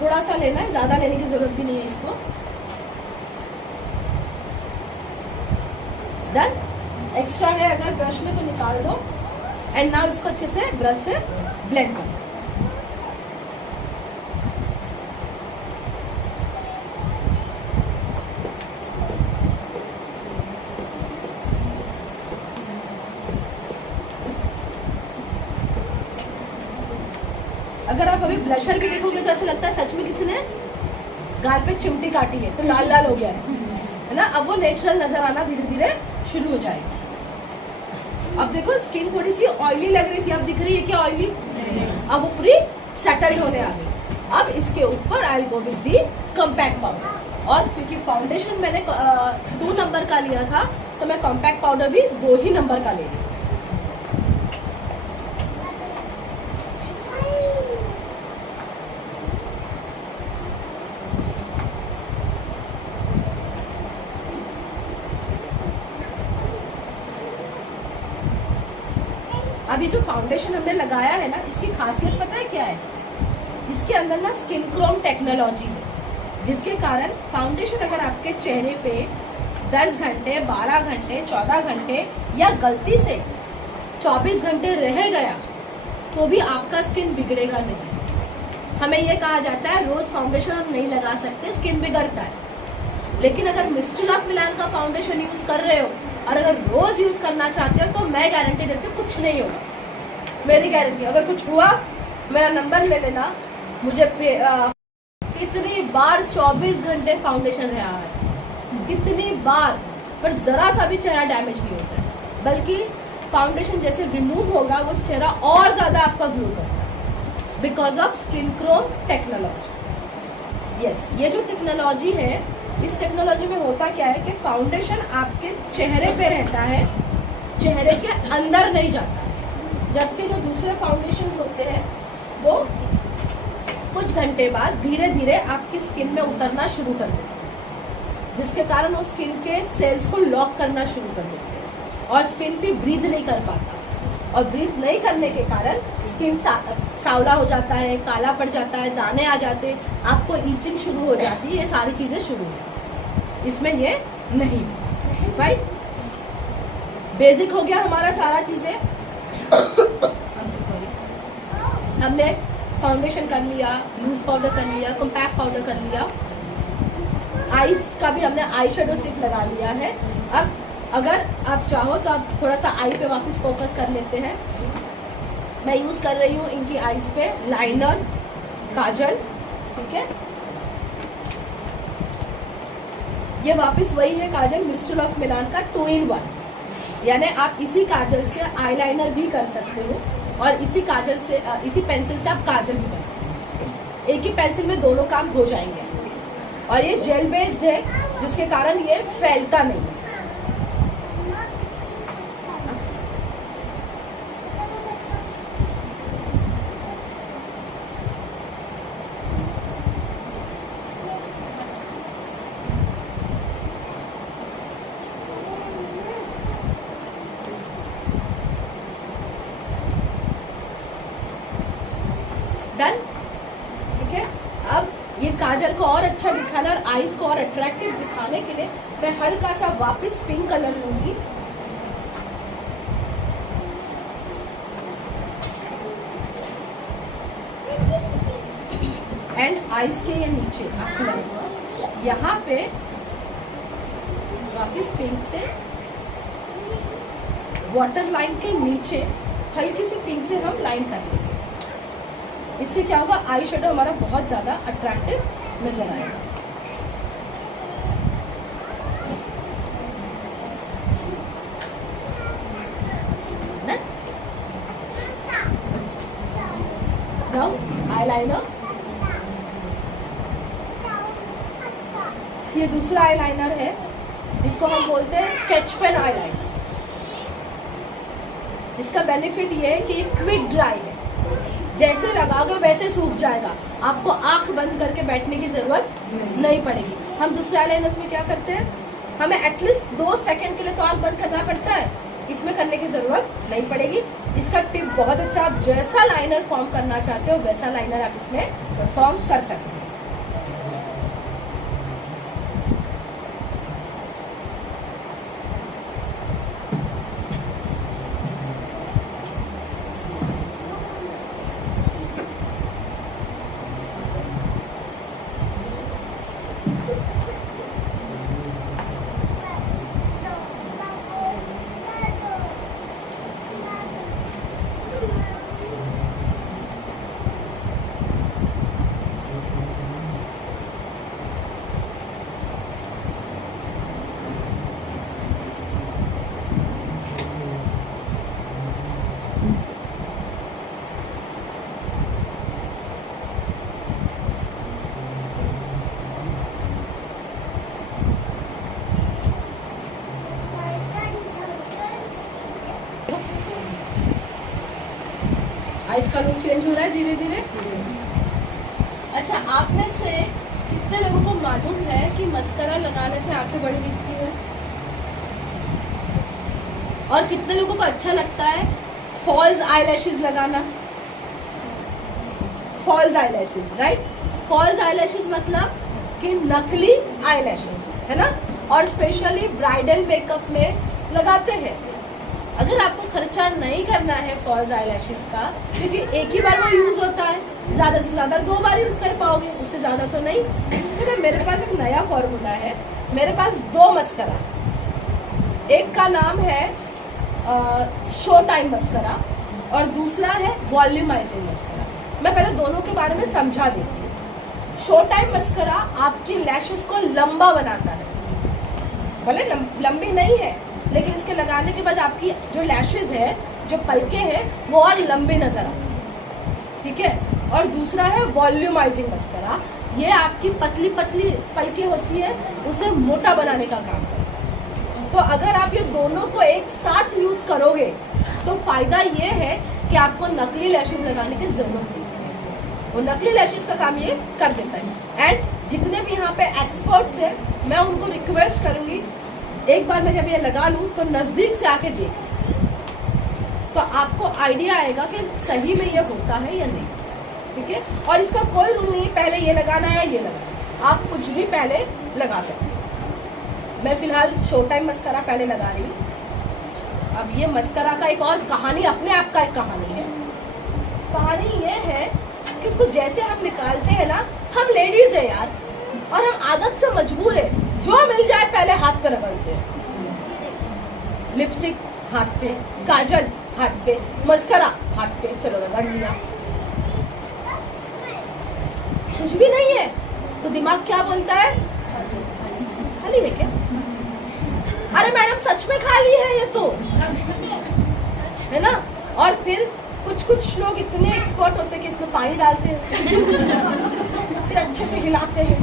थोड़ा सा लेना है, ज्यादा लेने की जरूरत भी नहीं है इसको। डन। एक्स्ट्रा है अगर ब्रश में तो निकाल दो। एंड नाउ इसको अच्छे से ब्रश से ब्लेंड कर दो। अगर आप अभी ब्लशर भी देखोगे तो ऐसा लगता है सच में किसी ने गाल पे चिमटी काटी है, तो लाल लाल हो गया है ना। अब वो नेचुरल नजर आना धीरे धीरे शुरू हो जाएगा। अब देखो स्किन थोड़ी सी ऑयली लग रही थी, अब दिख रही है क्या ऑयली? अब वो पूरी सेटल्ड होने आ गई। अब इसके ऊपर I go with the compact powder, और क्योंकि फाउंडेशन मैंने 2 नंबर का लिया था तो मैं कॉम्पैक्ट पाउडर भी 2 ही नंबर का ले रही हूँ। अब ये जो फाउंडेशन हमने लगाया है ना, इसकी खासियत पता है क्या है? इसके अंदर ना स्किन क्रोम टेक्नोलॉजी है, जिसके कारण फाउंडेशन अगर आपके चेहरे पे 10 घंटे, 12 घंटे, 14 घंटे या गलती से 24 घंटे रह गया तो भी आपका स्किन बिगड़ेगा नहीं। हमें ये कहा जाता है रोज फाउंडेशन हम नहीं लगा सकते, स्किन बिगड़ता है। लेकिन अगर मिस्टर ऑफ मिलान का फाउंडेशन यूज कर रहे हो और अगर रोज यूज करना चाहते हो तो मैं गारंटी देती हूँ कुछ नहीं होगा, मेरी गारंटी। अगर कुछ हुआ मेरा नंबर ले लेना। मुझे कितनी बार 24 घंटे फाउंडेशन रहा है, कितनी बार, पर जरा सा भी चेहरा डैमेज नहीं होता है, बल्कि फाउंडेशन जैसे रिमूव होगा वो चेहरा और ज्यादा आपका ग्लो करता है because of skin Chrome technology. Yes, ये जो टेक्नोलॉजी है, इस टेक्नोलॉजी में होता क्या है कि फाउंडेशन आपके चेहरे पे रहता है, चेहरे के अंदर नहीं जाता है। जबकि जो दूसरे फाउंडेशन होते हैं वो कुछ घंटे बाद धीरे धीरे आपकी स्किन में उतरना शुरू कर देते हैं, जिसके कारण वो स्किन के सेल्स को लॉक करना शुरू कर देते हैं और स्किन फिर ब्रीथ नहीं कर पाता, और ब्रीथ नहीं करने के कारण स्किन सांवला हो जाता है, काला पड़ जाता है, दाने आ जाते हैं, आपको ईचिंग शुरू हो जाती है, ये सारी चीजें शुरू हो जाती है। इसमें ये नहीं, राइट? बेसिक हो गया हमारा सारा चीजें। हमने फाउंडेशन कर लिया, लूज पाउडर कर लिया, कॉम्पैक्ट पाउडर कर लिया, आईज का भी हमने आई शेडो सिर्फ लगा लिया है। अब अगर आप चाहो तो आप थोड़ा सा आई पे वापस फोकस कर लेते हैं। मैं यूज कर रही हूँ इनकी आईज पे लाइनर, काजल, ठीक है। ये वापस वही है काजल मिस्टर ऑफ मिलान का 2 in 1, यानी आप इसी काजल से आईलाइनर भी कर सकते हो और इसी काजल से इसी पेंसिल से आप काजल भी बना सकते हो। एक ही पेंसिल में दोनों काम हो जाएंगे। और ये जेल बेस्ड है, जिसके कारण ये फैलता नहीं है। डन, ठीक है। अब ये काजल को और अच्छा दिखाना और आईज को और अट्रैक्टिव दिखाने के लिए मैं हल्का सा वापस पिंक कलर लूंगी। एंड आईज के ये नीचे यहाँ पे वापस पिंक से वाटर लाइन के नीचे हल्की सी पिंक से हम लाइन कर लेंगे। इससे क्या होगा, आई शेडो हमारा बहुत ज्यादा अट्रैक्टिव नजर आएगा। नाउ आईलाइनर, ये दूसरा आईलाइनर है, इसको हम बोलते हैं स्केच पेन आईलाइनर। इसका बेनिफिट ये है कि ये क्विक ड्राई है, जैसे लगाओगे वैसे सूख जाएगा, आपको आंख बंद करके बैठने की जरूरत नहीं पड़ेगी। हम दूसरे आईलाइनर्स में क्या करते हैं, हमें एटलीस्ट 2 सेकंड के लिए तो आंख बंद करना पड़ता है, इसमें करने की जरूरत नहीं पड़ेगी। इसका टिप बहुत अच्छा, आप जैसा लाइनर फॉर्म करना चाहते हो वैसा लाइनर आप इसमें फॉर्म कर सकते हो। आइज का लुक चेंज हो रहा है धीरे धीरे। अच्छा, आप में से कितने लोगों को मालूम है कि मस्करा लगाने से आंखें बड़ी दिखती है? और कितने लोगों को अच्छा लगता है फॉल्स आईलैशेस लगाना, false eyelashes, right. False eyelashes मतलब कि नकली आईलैशेस, है ना, और स्पेशली ब्राइडल मेकअप में लगाते हैं। अगर आपको खर्चा नहीं करना है फॉल्स आईलैशेस का, क्योंकि एक ही बार वो यूज होता है, ज्यादा से ज्यादा 2 बार यूज कर पाओगे, उससे ज्यादा तो नहीं। तो मेरे पास एक नया फॉर्मूला है, मेरे पास 2 मस्करा, एक का नाम है शो टाइम मस्करा और दूसरा है वॉल्यूमाइजिंग मस्करा। मैं पहले दोनों के बारे में समझा देती हूँ। शो टाइम मस्करा आपकी लैशेस को लंबा बनाता है, भले लंबी नहीं है, लेकिन इसके लगाने के बाद आपकी जो लैशेस है, जो पलके हैं, वो और लंबी नजर आती है, ठीक है। और दूसरा है वॉल्यूमाइजिंग मस्करा, ये आपकी पतली पतली पलके होती है, उसे मोटा बनाने का काम करता है। तो अगर आप ये दोनों को एक साथ यूज करोगे तो फायदा ये है कि आपको नकली लैशेस लगाने की जरूरत नहीं है, वो नकली लैशेस का काम ये कर देता है। एंड जितने भी यहाँ पे एक्सपर्ट्स हैं, मैं उनको रिक्वेस्ट करूंगी, एक बार मैं जब ये लगा लूँ तो नजदीक से आके देख, तो आपको आइडिया आएगा कि सही में ये होता है या नहीं, ठीक है। और इसका कोई रूल नहीं, पहले ये लगाना है ये लगाना, आप कुछ भी पहले लगा सकते हैं। मैं फिलहाल शो टाइम मस्करा पहले लगा रही हूँ। अब ये मस्करा का एक और कहानी, अपने आप का एक कहानी है। कहानी ये है कि इसको जैसे हम निकालते हैं ना, हम लेडीज है यार, और हम आदत से मजबूर है, जो मिल जाए पहले हाथ पे रगड़ते हैं। लिपस्टिक हाथ पे, काजल हाथ पे, मस्करा हाथ पे, चलो रगड़ लिया, कुछ भी नहीं है। तो दिमाग क्या बोलता है, खाली है क्या? अरे मैडम सच में खाली है ये तो, है ना। और फिर कुछ लोग इतने एक्सपर्ट होते हैं कि इसमें पानी डालते हैं, फिर अच्छे से हिलाते हैं,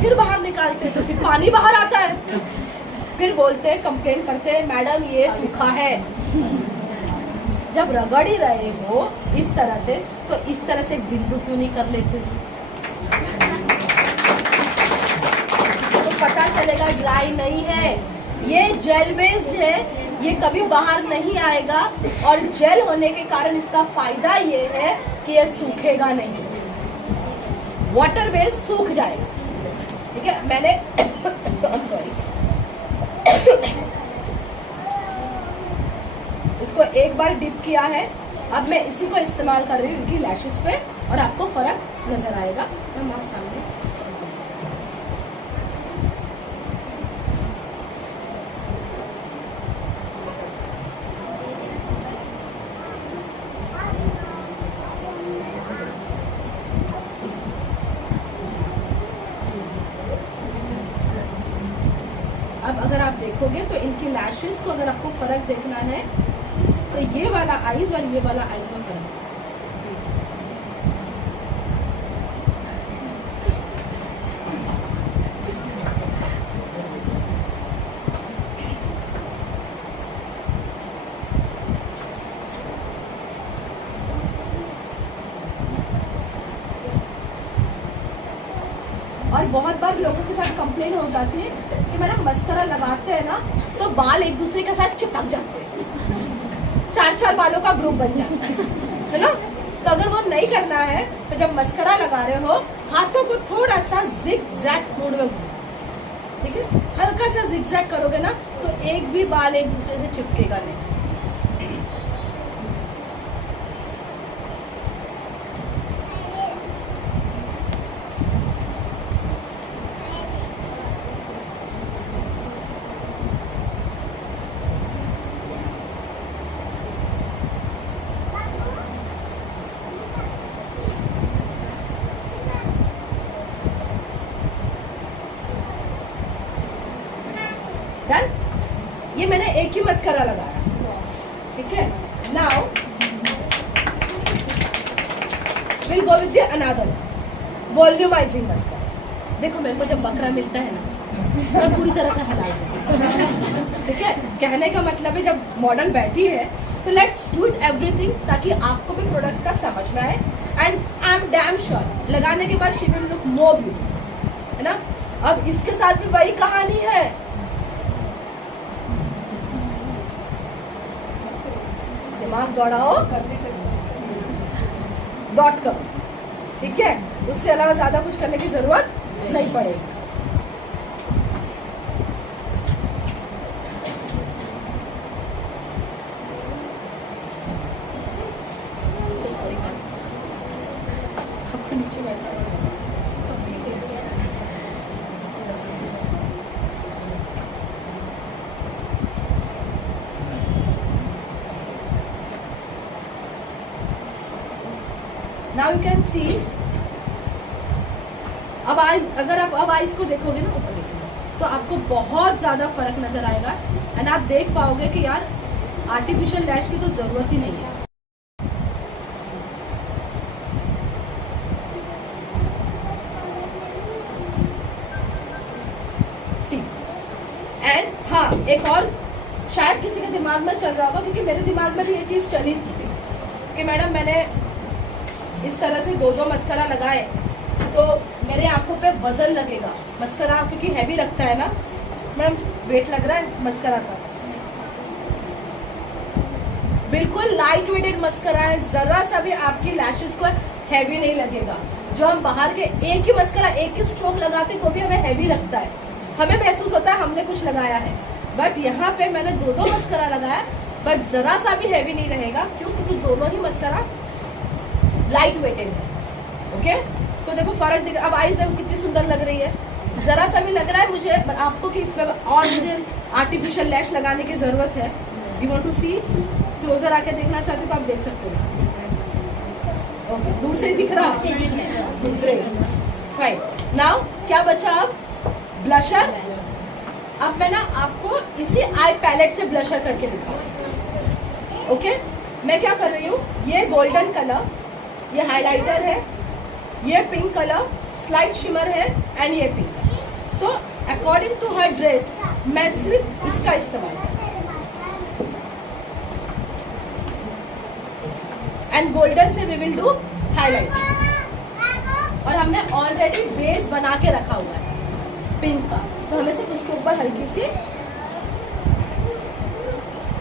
फिर बाहर निकालते हैं तो फिर पानी बाहर आता है, फिर बोलते हैं, कंप्लेन करते हैं, मैडम ये सूखा है। जब रगड़ ही रहे हो इस तरह से, तो इस तरह से एक बिंदु क्यों नहीं कर लेते, तो पता चलेगा ड्राई नहीं है, ये जेल बेस्ड है, ये कभी बाहर नहीं आएगा। और जेल होने के कारण इसका फायदा ये है कि ये सूखेगा नहीं, वाटर बेस्ड सूख जाएगा, ठीक है। मैंने सॉरी इसको एक बार डिप किया है, अब मैं इसी को इस्तेमाल कर रही हूँ इनकी लैशेस पे, और आपको फर्क नजर आएगा। मैं मास्क सामने, अब अगर आप देखोगे तो इनकी लैशेस को अगर आपको फर्क देखना है तो ये वाला आईज और ये वाला आईज में फर्क है। और बहुत बार लोगों के साथ कंप्लेन हो जाती है कि मैडम मस्करा लगाते हैं ना तो बाल एक दूसरे के साथ चिपक जाते हैं, 4 बालों का ग्रुप बन जाता है ना। तो अगर वो नहीं करना है तो जब मस्करा लगा रहे हो, हाथों को थोड़ा सा जिग जैग मोड में घुमाओ, ठीक है। हल्का सा जिग जैग करोगे ना तो एक भी बाल एक दूसरे से चिपकेगा नहीं। डन। ये मैंने एक ही मस्करा लगाया, ठीक है। Now will go with the another volumising mascara. देखो मेरे को जब बकरा मिलता है ना, मैं पूरी तरह से हिला देती हूँ, ठीक है। कहने का मतलब है जब मॉडल बैठी है तो लेट्स डू इट एवरीथिंग, ताकि आपको भी प्रोडक्ट का समझ में आए। And I am damn sure लगाने के बाद she will look more beautiful, है ना। अब इसके साथ भी वही कहानी है, दिमाग दौड़ाओ डॉट करो, ठीक है। उसके अलावा ज्यादा कुछ करने की जरूरत नहीं पड़ेगी। आपको नीचे बैठना है। Now you can see, अब अगर आप अब आइज को देखोगे ना ऊपर देखोगे तो आपको बहुत ज्यादा फर्क नजर आएगा एंड आप देख पाओगे कि यार आर्टिफिशियल लैश की तो जरूरत ही नहीं है। सी एंड हाँ, एक और शायद किसी के दिमाग में चल रहा होगा, क्योंकि मेरे दिमाग में भी ये चीज चली थी कि मैडम मैंने इस तरह से दो मस्करा लगाए तो मेरे आंखों पे वजन लगेगा। मस्करा क्योंकि हैवी लगता है ना मैडम, वेट लग रहा है मस्करा का। बिल्कुल लाइट वेटेड मस्करा है, जरा सा भी आपकी लैशेस को हैवी नहीं लगेगा। जो हम बाहर के एक ही मस्करा एक ही स्ट्रोक लगाते तो भी हमें हैवी लगता है, हमें महसूस होता है हमने कुछ लगाया है। बट यहाँ पे मैंने दो मस्करा लगाया बट जरा सा भी हैवी नहीं रहेगा। क्यों? क्योंकि दोनों ही मस्करा लाइट वेटेड है। ओके, सो देखो फर्क दिख। अब आईज देखो कितनी सुंदर लग रही है, जरा सा भी लग रहा है मुझे आपको कि इसमें और मुझे आर्टिफिशियल लैश लगाने की जरूरत है। You want to see, closer आके देखना चाहते हो तो आप देख सकते हो। ओके, दूर से ही दिख रहा है। फाइन, नाउ क्या बचा? अब ब्लशर। अब मैं ना आपको इसी आई पैलेट से ब्लशर करके दिखाऊं। ओके, मैं क्या कर रही हूँ, ये गोल्डन कलर, ये हाइलाइटर है, ये पिंक कलर स्लाइट शिमर है एंड ये pink. So according to her dress मैं सिर्फ इसका इस्तेमाल करूँ एंड गोल्डन से वी विल डू हाईलाइट। और हमने ऑलरेडी बेस बना के रखा हुआ है पिंक का, तो हमें सिर्फ उसके ऊपर हल्की सी,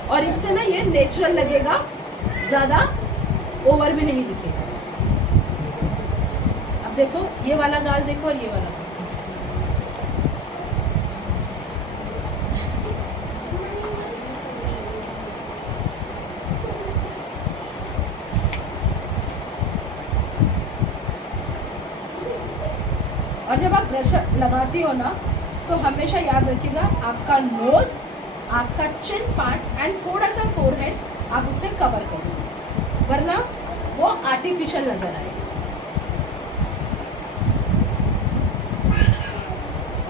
और इससे ना ये नेचुरल लगेगा, ज्यादा ओवर भी नहीं दिखेगा। अब देखो ये वाला गाल देखो और ये वाला। और जब आप ब्रश लगाती हो ना तो हमेशा याद रखिएगा आपका नोज, आपका चिन पार्ट एंड थोड़ा सा फोरहेड आप उसे कवर करो, वरना वो आर्टिफिशियल नजर आएगा।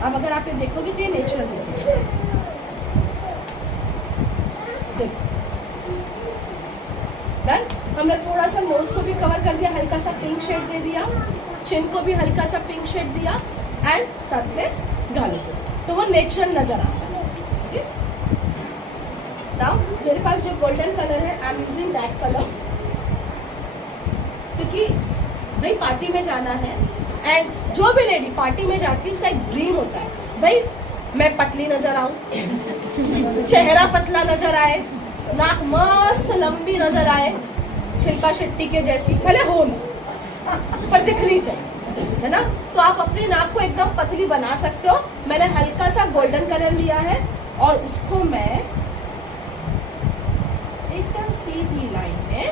अब अगर आप ये देखोगे तो ये नेचुरल दिखेगा। देखो डन। हमने थोड़ा सा नोज को भी कवर कर दिया, हल्का सा पिंक शेड दे दिया, चिन को भी हल्का सा पिंक शेड दिया एंड साथ में गालों को, तो वो नेचुरल नजर आता है। ओके, नाउ मेरे पास जो गोल्डन कलर है आई एम यूजिंग दैट कलर, क्योंकि भाई पार्टी में जाना है एंड जो भी लेडी पार्टी में जाती है उसका एक ड्रीम होता है भाई मैं पतली नजर आऊं, चेहरा पतला नजर आए, नाक मस्त लंबी नजर आए, शिल्पा शेट्टी के जैसी, भले हो पर दिखनी चाहिए, है ना। तो आप अपनी नाक को एकदम पतली बना सकते हो। मैंने हल्का सा गोल्डन कलर लिया है और उसको मैं एकदम सीधी लाइन में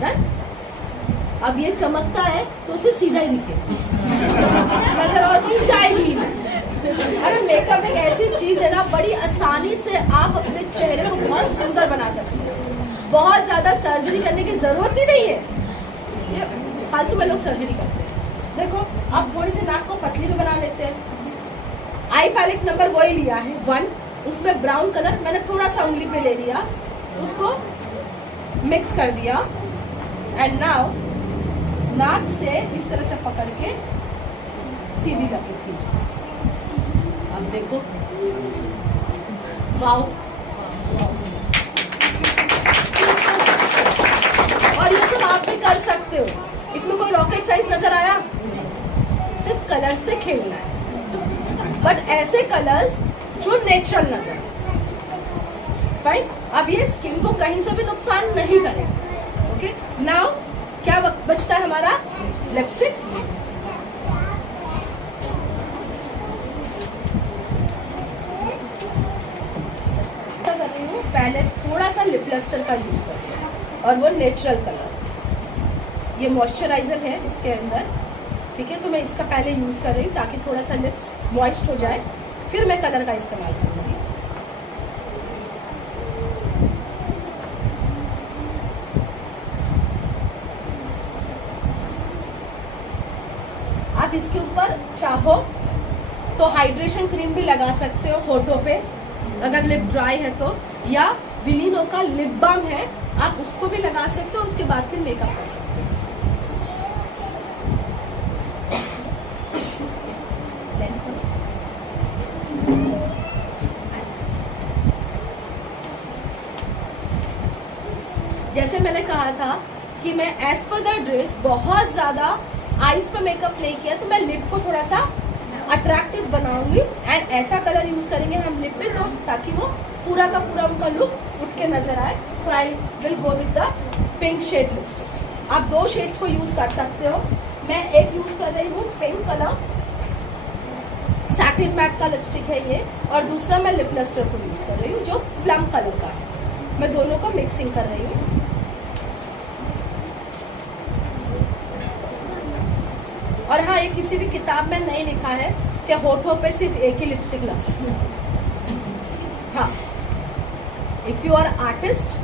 डन। अब ये चमकता है तो सिर्फ सीधा ही दिखे, नजर और नहीं जाएगी। अरे मेकअप एक ऐसी चीज है ना, बड़ी आसानी से आप अपने चेहरे को बहुत सुंदर बना सकते हैं। बहुत ज्यादा सर्जरी करने की जरूरत ही नहीं है, ये फालतू में लोग सर्जरी करते हैं। देखो आप थोड़ी सी नाक को पतली भी बना लेते हैं। आई पैलेट नंबर वही लिया है 1, उसमें ब्राउन कलर मैंने थोड़ा सा उंगली पे ले लिया, उसको मिक्स कर दिया एंड नाउ नाक से इस तरह से पकड़ के सीधी लगी खींचो। अब देखो वाओ, और ये सब आप भी कर सकते हो, इसमें कोई रॉकेट साइंस नजर आया? सिर्फ कलर से खेलना है, बट ऐसे कलर्स जो नेचुरल नजर आए। फाइन, अब ये स्किन को कहीं से भी नुकसान नहीं करेगा। ओके, नाउ क्या बचता है हमारा? लिपस्टिक। क्या कर रही हूँ, पहले थोड़ा सा लिप लस्टर का यूज करती हूँ और वो नेचुरल कलर, ये मॉइस्चराइजर है इसके अंदर, ठीक है। तो मैं इसका पहले यूज कर रही हूँ ताकि थोड़ा सा लिप्स मॉइस्ट हो जाए, फिर मैं कलर का इस्तेमाल करूँगी। आप इसके ऊपर चाहो तो हाइड्रेशन क्रीम भी लगा सकते हो होठों पे, अगर लिप ड्राई है तो, या विलिनो का लिप बाम है आप उसको भी लगा सकते हो, उसके बाद फिर मेकअप कर सकते हो। जैसे मैंने कहा था कि मैं एज पर द ड्रेस बहुत ज्यादा आईज पे मेकअप नहीं किया, तो मैं लिप को थोड़ा सा अट्रैक्टिव बनाऊंगी एंड ऐसा कलर यूज करेंगे हम लिप पे, तो ताकि वो पूरा का पूरा उनका लुक उठ के नजर आए। So I will go with the pink shade lipstick. आप 2 शेड्स को यूज कर सकते हो। मैं एक यूज कर रही हूँ पिंक कलर, सैटिन मैट का लिपस्टिक है ये, और दूसरा मैं लिप लस्टर को यूज कर रही हूँ जो प्लम कलर का है। मैं दोनों को मिक्सिंग कर रही हूँ। और हाँ, ये किसी भी किताब में नहीं लिखा है कि होठों पे सिर्फ एक ही लिपस्टिक लगा सकते हो। हाँ, if you are artist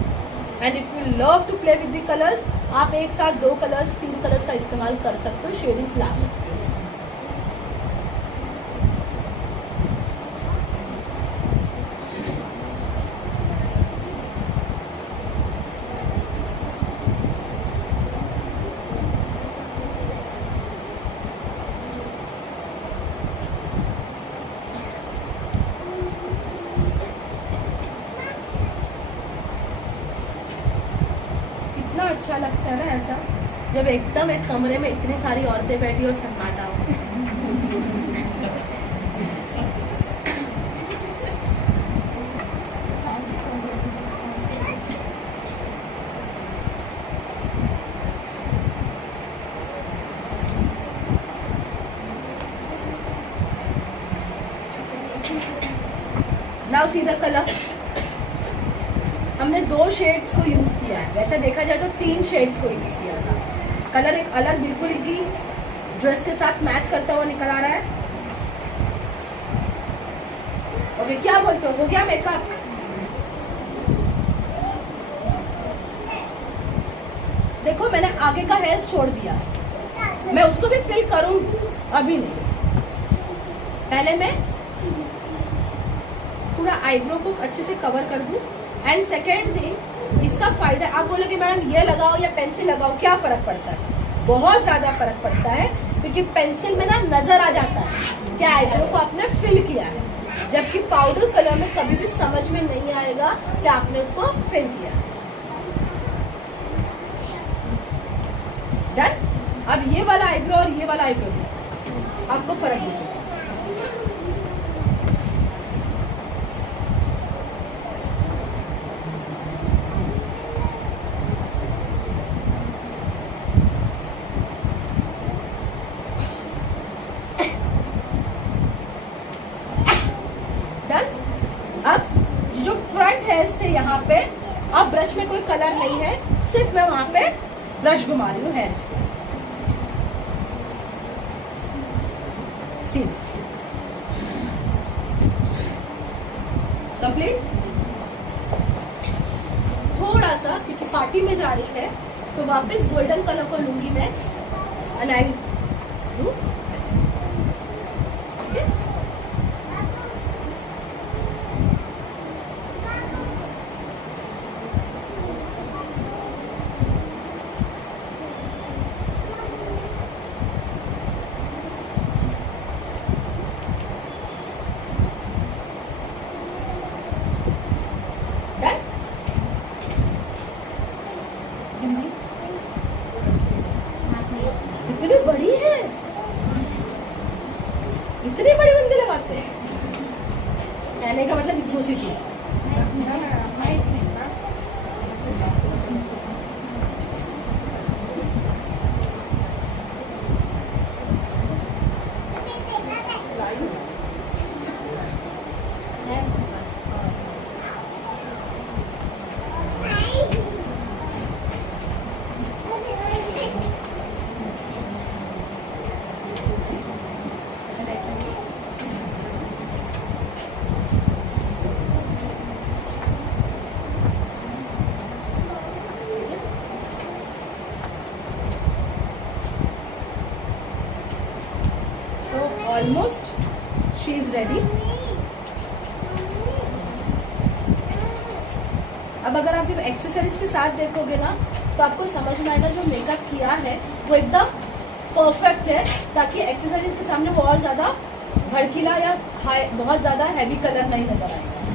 and if you love to play with the colours, आप एक साथ 2 कलर्स 3 कलर्स का इस्तेमाल कर सकते हो, शेडिंग्स ला सकते हो। कितना अच्छा लगता है ना ऐसा, जब एकदम एक कमरे में इतनी सारी औरतें बैठी और सन्नाटा हो। Now see the colour. हमने 2 शेड्स को यूज किया है, वैसे देखा जाए तो 3 शेड्स को यूज किया था। कलर एक अलग बिल्कुल की ड्रेस के साथ मैच करता हुआ निकल आ रहा है। ओके, क्या बोलते हो गया मेकअप? देखो मैंने आगे का हेयर छोड़ दिया है, मैं उसको भी फिल करूंगी, अभी नहीं। पहले मैं पूरा आईब्रो को अच्छे से कवर कर दूं। एंड सेकेंड थिंग, इसका फायदा, आप बोलोगे मैडम ये लगाओ या पेंसिल लगाओ, क्या फर्क पड़ता है? बहुत ज्यादा फर्क पड़ता है, क्योंकि पेंसिल में ना नजर आ जाता है कि आईब्रो को आपने फिल किया है, जबकि पाउडर कलर में कभी भी समझ में नहीं आएगा कि आपने उसको फिल किया है। डन। अब ये वाला आईब्रो और ये वाला आईब्रो आपको फर्क दिखेगा। अब जो फ्रंट हेयर्स थे यहाँ पे, अब ब्रश में कोई कलर नहीं है, सिर्फ मैं वहां पे ब्रश घुमा रही हूँ हेयर्स पे। सी कंप्लीट। थोड़ा सा क्योंकि पार्टी में जा रही है तो वापस गोल्डन कलर को लूंगी मैं, एंड आई डू। ठीक है, इतनी बड़ी घुसी थी। Nice nice So almost she is ready. अब अगर आप जब एक्सेसरीज के साथ देखोगे ना तो आपको समझ में आएगा जो मेकअप किया है वो एकदम परफेक्ट है, ताकि एक्सेसरीज के सामने वो और ज्यादा भड़कीला या बहुत ज्यादा हैवी कलर नहीं नजर आएगा।